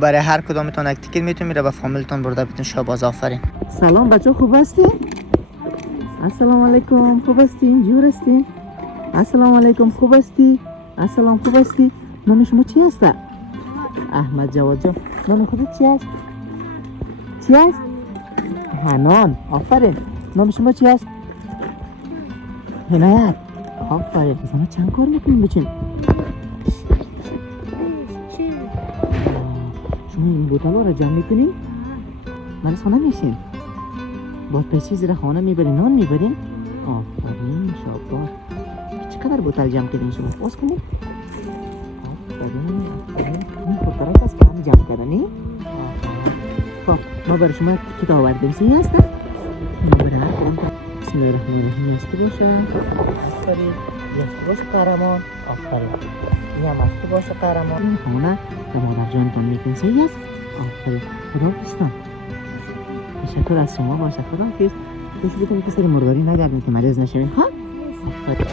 برای هر کدامتون یک تیکت میتون میره به فامیلتون برده بتون. شاباز، آفرین. سلام بچه خوب هستی؟ السلام علیکم، خوب هستی؟ جور هستی؟ السلام علیکم، خوب هستی؟ السلام، خوب هستی؟ نام شما چی هست؟ احمد جواد جان. نام خودت چی هست؟ چی هست؟ حنان، آفرین. نام شما چی هست؟ هنایت، آفرین. شما چند کار میکنین بچین؟ شما این بوتل ها را جمع میکنین؟ من از خانه میشین؟ با پیسی زیر خانه میبرین، نان میبرین؟ آفرین، شاباش. چقدر بوتل جمع کردین شما؟ باز کنید. آفرین، آفرین. این خودترک از کم جمع کردنی؟ آفرین. خب ما برای شما تیکت آوردیم. سی هسته؟ ما برای هر کدام بسم الله الرحمن الرحیم هسته باشه. آفرین. هسته باشه قهرمان. آفرین. این هم هسته باشه قهرمان. این خانه به مادر جانتان میکنین. سی هست؟ آفرین. خدا بستم. تشکر از شما، باشه. خدا حافظ. خوش بکنید که سر مرواری نگردید که مریض نشوین. ها؟ آفرین.